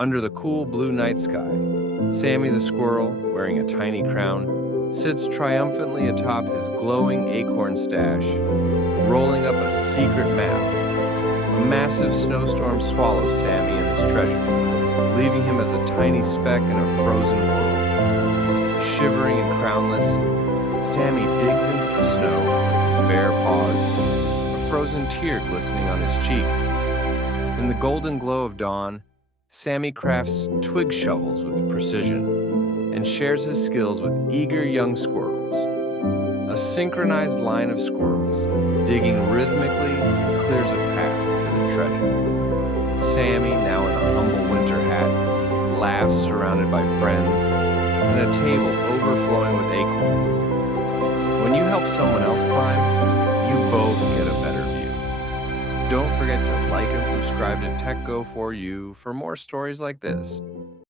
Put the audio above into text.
Under the cool blue night sky, Sammy the squirrel, wearing a tiny crown, sits triumphantly atop his glowing acorn stash, rolling up a secret map. A massive snowstorm swallows Sammy and his treasure, leaving him as a tiny speck in a frozen world. Shivering and crownless, Sammy digs into the snow, his bare paws, a frozen tear glistening on his cheek. In the golden glow of dawn, Sammy crafts twig shovels with precision and shares his skills with eager young squirrels. A synchronized line of squirrels, digging rhythmically, clears a path to the treasure. Sammy, now in a humble winter hat, laughs surrounded by friends and a table overflowing with acorns. When you help someone else climb, you both get a better view. Don't forget to like and subscribe to Tech Go For You for more stories like this.